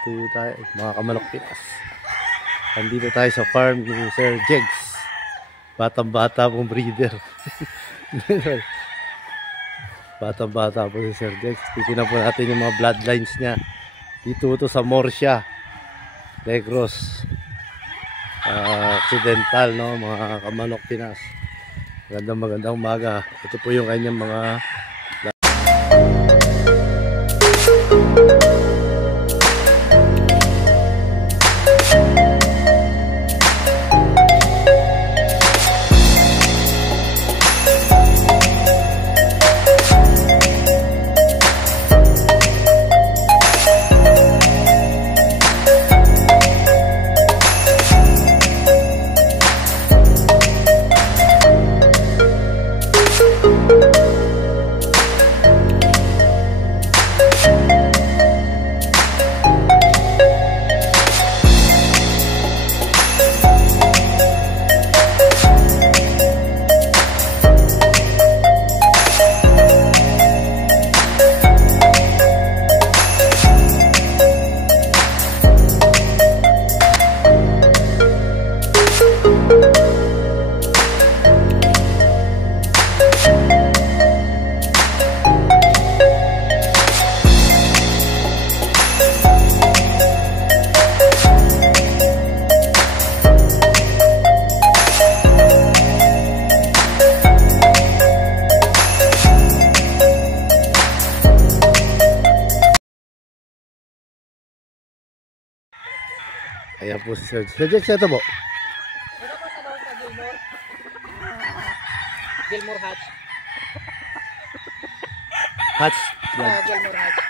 Dito tayo, mga kamanok Pinas. Nandito tayo sa farm ni Sir Jegs. Batang-bata pong breeder. Batang-bata po si Sir Jegs. Titignan po natin yung mga bloodlines niya. Dito ito sa Morsia, Negros, Occidental, no? Mga kamanok Pinas. Magandang umaga. Ito po yung kanyang mga ayan po si Sir Jegs. Ito po. Ito po sa loob sa Gilmore. Gilmore Hatch. Hatch. Gilmore Hatch.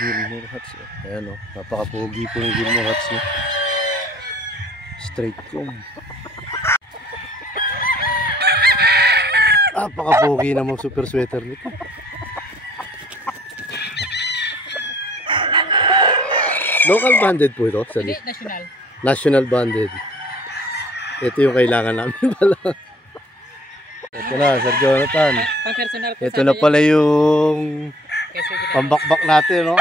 Gilmore Hatch. Ayan o. Napakapugi po yung Gilmore Hatch niya. Straight comb. Napakapugi namang super sweater nito. Local banded po ito? Hindi, national. National banded. Ito yung kailangan namin pala. Ito na, Sir Jonathan. Pang-personal ko. Ito na pala yung pambakbak natin, no?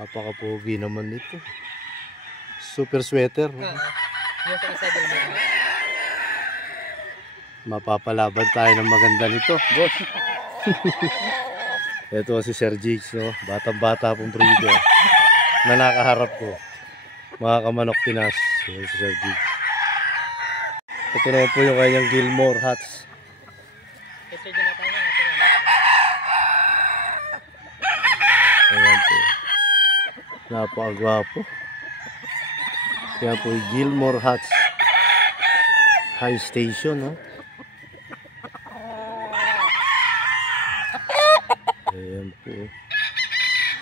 Napakapugi naman nito. Super sweater. Yung isa Gilmore. Mapapalaban tayo ng maganda nito, boss. Ito si Sir Jegs, no? Batang-bata pong breeder na nakaharap ko. Mga kamanok Pinas. Si Sir Jegs. Ito naman po yung kanyang Gilmore Hatch. Ito din na tayo. Ayan po. Napakagwapo. Yan po yung Gilmore Hatch. High station, no? Ayan po.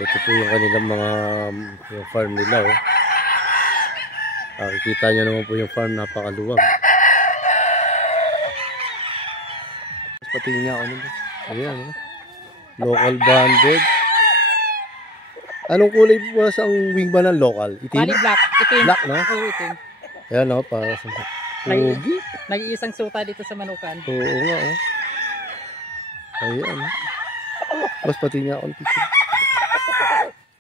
Ito po yung kanilang mga yung farm nila, oh. Makikita nyo naman po yung farm, napakaluwag. Pati niya ako nito. Ayan, oh. Local banded. Anong kulay po sa wing ba ng local? Itim? Bali black. Itim. Black, no? Oo, itim. Ayan, oh. Para sa pugi. Nag-iisang suta dito sa Manukan. Oo nga, oh. Ayan, oh. Mas pati niya ako nito.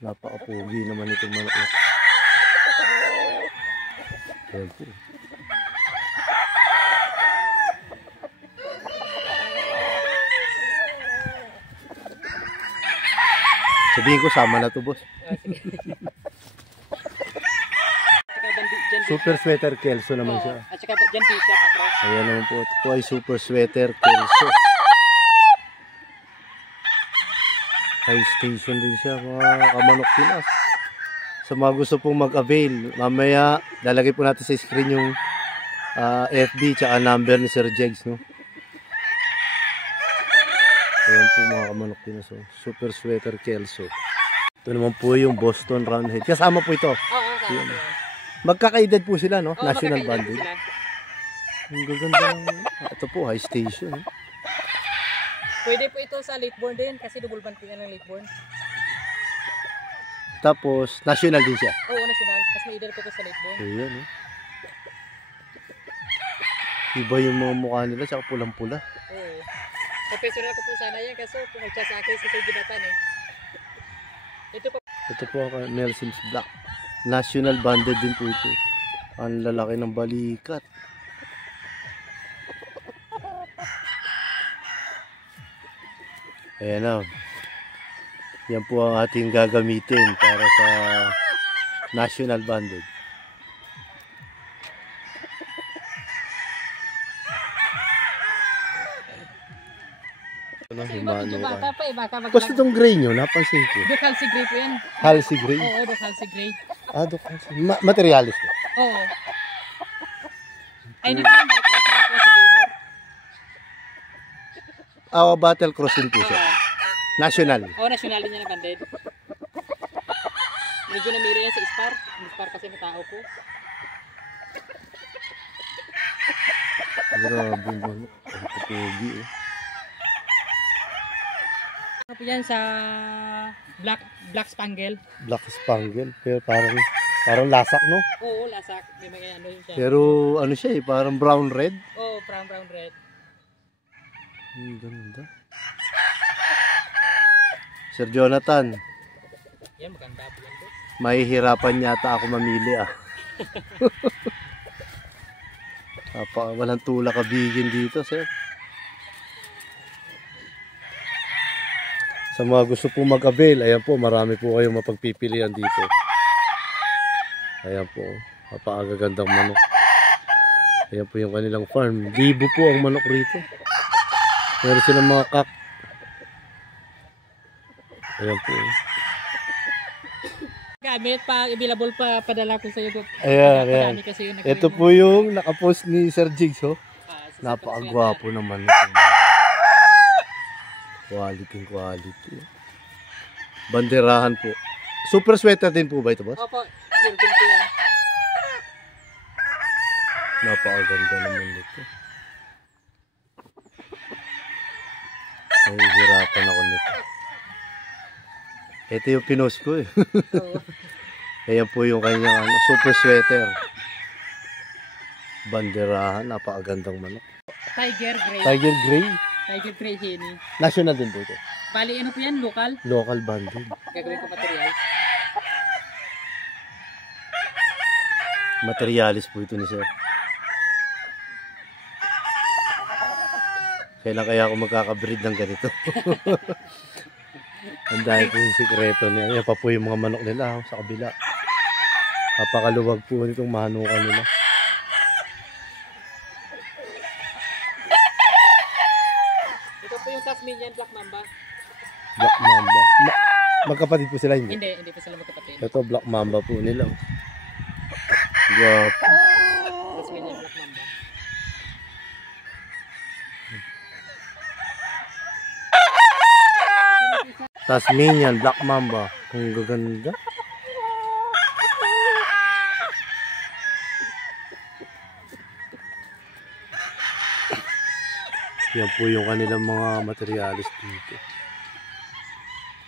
Napakapugi naman itong manok. Ayan po. Sabihin ko, sama na to, boss. Super sweater Kelso naman siya. At saka dyan pisa across. Ayan naman po. Ito po ay super sweater Kelso. High station din siya, mga kamanok Pinas. Sa mga gusto pong mag-avail, mamaya lalagay po natin sa screen yung FB tsaka number ni Sir Jegs, no? Ayan po mga kamanok Pinas, oh. Super sweater Kelso. Ito naman po yung Boston Roundhead. Kasama po ito. Oo, kasama. Magkakaedad po sila, no? Oo, National banded. sila. Ang gaganda ng... Ito po, high station, eh. Pwede po ito sa lateborn din kasi double bantingan ng lateborn. Tapos, national din siya. Oo, national. Mas may edad ko ito sa lateborn. Ayan, eh. Iba yung mga mukha nila, tsaka pulang-pula. Oo. Professional ko po sana yan kasi kung nagsa sa akin sa Sir Gibatan, eh. Ito po. Ito po ang Nelson's Black. National banded din po ito. Ang lalaki ng balikat. Ayan na. Yan po ang ating gagamitin para sa national banded. Ano, Kasi iba medyo bata pa eh. Baka basta itong gray nyo, napansin ko. Dok Halsey Gray po yan. Halsey gray? Oo, Dok Halsey Gray. Ah, Dok Halsey. Materialis ko. Oo. Ay, hindi pa yan. Balik ko sa Gilmore. Ah, battle cross din po siya. Oo. National. Oo, national din niya na banded. Medyo namira yan sa Spar. Ang Spar kasi na tao ko. Grabe mo. Ang kapugi eh. Ano po yan sa Black Spangle? Black Spangle. Pero parang lasak, no? Oo, lasak. May mga ano yun siya. Pero ano siya eh, parang brown red. Oo, brown red. Ganda. Sir Jonathan, Yan, maganda po yan. Boss. mahihirapan yata ako mamili ah. Walang tulak kabigin dito, sir. Sa mga gusto po mag-avail, ayan po, marami po kayong mapagpipilian dito. Ayan po, napakagandang manok. Ayan po yung kanilang farm. Libo po ang manok rito. Meron silang mga kak. Ayan po. Gamit pa, available pa, padala ko sa iyo. Ayan. Ito po yung nakapost ni Sir Jigs, oh. Napakagwapo naman ito. Quality. Banderahan po. Super sweater din po ba ito, boss? Opo, pure gold po yan. Napakaganda naman ito. Nahihirapan ako nito. Ito yung pinost ko eh. Oo. Ayan po yung kanyang super sweater. Banderahan, napakagandang manok. Tiger Gray. Tiger Gray. Tiger Gray Henny. National din po ito. Bali, ano po yan? Local? Local banded. Gagawin ko material. Materialis po ito ni sir. Kailan kaya ako magkakabreed ng ganito? Ang dahil po yung sikreto niya. Yan pa po yung mga manok nila sa kabila. Napakaluwag po nitong manukan nila. Ito po yung Tasmanian Black Mamba. Black Mamba. Magkapatid po sila hindi? Hindi po sila magkapatid. Ito Black Mamba po nila. Gwapo. Tasmanian Black Mamba. Tasmanian Black Mamba. Ang gaganda. Yan po yung kanilang mga materialis dito.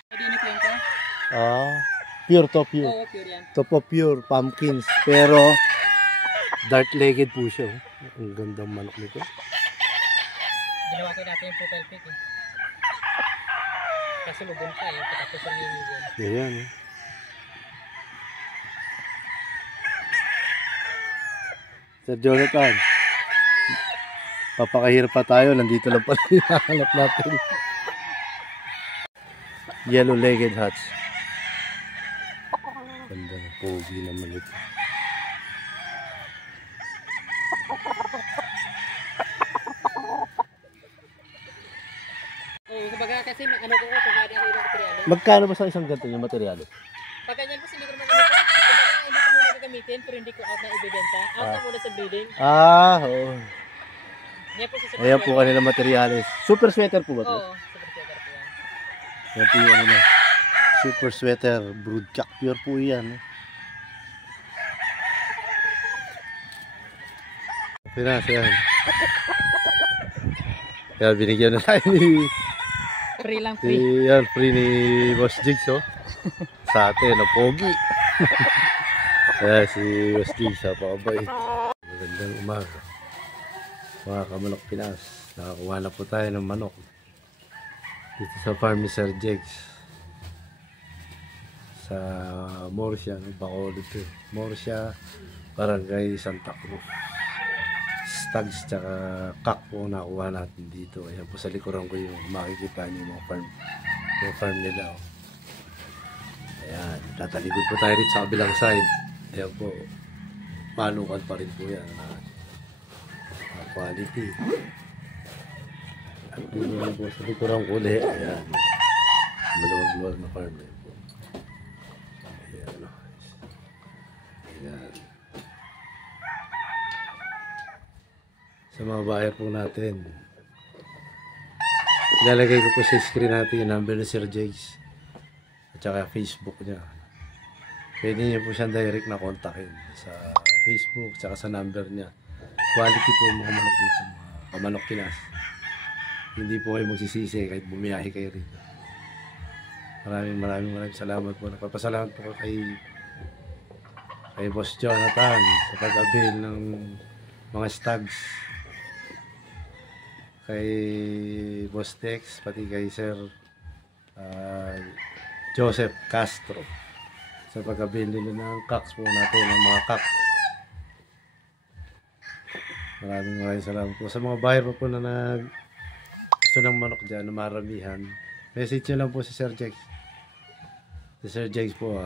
Pwede na kwenta? Pure to pure. Oo, pure yan. To po pure pumpkins. Pero dark-legged po siya. Oh. Ang gandang manok nito. Ginawa ko dati yung profile pic eh. Kasi lubon pa eh. Tapos ang lubon. Ayan. Sir Jonathan, papakahirap pa tayo. Nandito lang pala hinahanap natin. Yellow-legged hats. Ganda na pogi naman ito. Oo, kumbaga kasi ano ko kumbaga ang ilang material. Magkano ba sa isang ganito yung materialis? Pag ganyan po, hindi ko naman ano pa. Kumbaga hindi ko muna gagamitin pero hindi ko out na ibibenta. Out na muna sa breeding. Oo. Yan po sa super Ayan po sweater. kanila materialis. Super sweater po ba ito? Oo, super sweater po yan. Yan po yung ano na. Super sweater. Broodcock. Pure po yan. Pinas yan. Kaya binigyan na tayo ni Free lang, free. yan, free ni Boss Jigs, oh. Sa atin, ang pogi. Kaya si Boss Jigs, napakabait. Magandang umaga. Mga kamanok Pinas. Nakakuha na po tayo ng manok. Dito sa farm ni Sir Jigs. Sa sa Morsia, no? Bacolod to. Morsia, Barangay Santa Cruz. Stags tsaka kak po nakuha natin dito. Ayan po sa likuran ko yung makikita niyo yung mga farm nila. Oh. Ayan, tatalikod po tayo rin sa kabilang side. Ayan po, manukan pa rin po yan. Quality. At dito na po sa likuran ko ulit. Ayan, maluwag-luwag na farm. Ayan po. Ayan, oh. Ayan. Sa mga buyer po natin, ilalagay ko po sa screen natin yung number ni Sir Jace at saka Facebook niya. Pwede niyo po siyang direct na kontakin sa Facebook at saka sa number niya. Quality po mga manok dito, mga kamanok Pinas. Hindi po kayo magsisisi kahit bumiyahe kayo rito. Maraming salamat po. Nagpapasalamat po kay Boss Jonathan sa pag-avail ng mga stags, kay Boss Tex, pati kay Sir Joseph Castro sa pag-avail nila ng cocks po natin, ng mga cock. Maraming salamat po sa mga buyer po na gusto ng manok dyan na maramihan. Message nyo lang po si Sir Jax. Si Sir Jax po,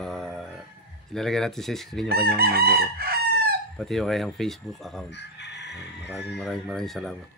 ilalagay natin sa screen yung kanyang numero, pati yung kanyang Facebook account. Maraming salamat.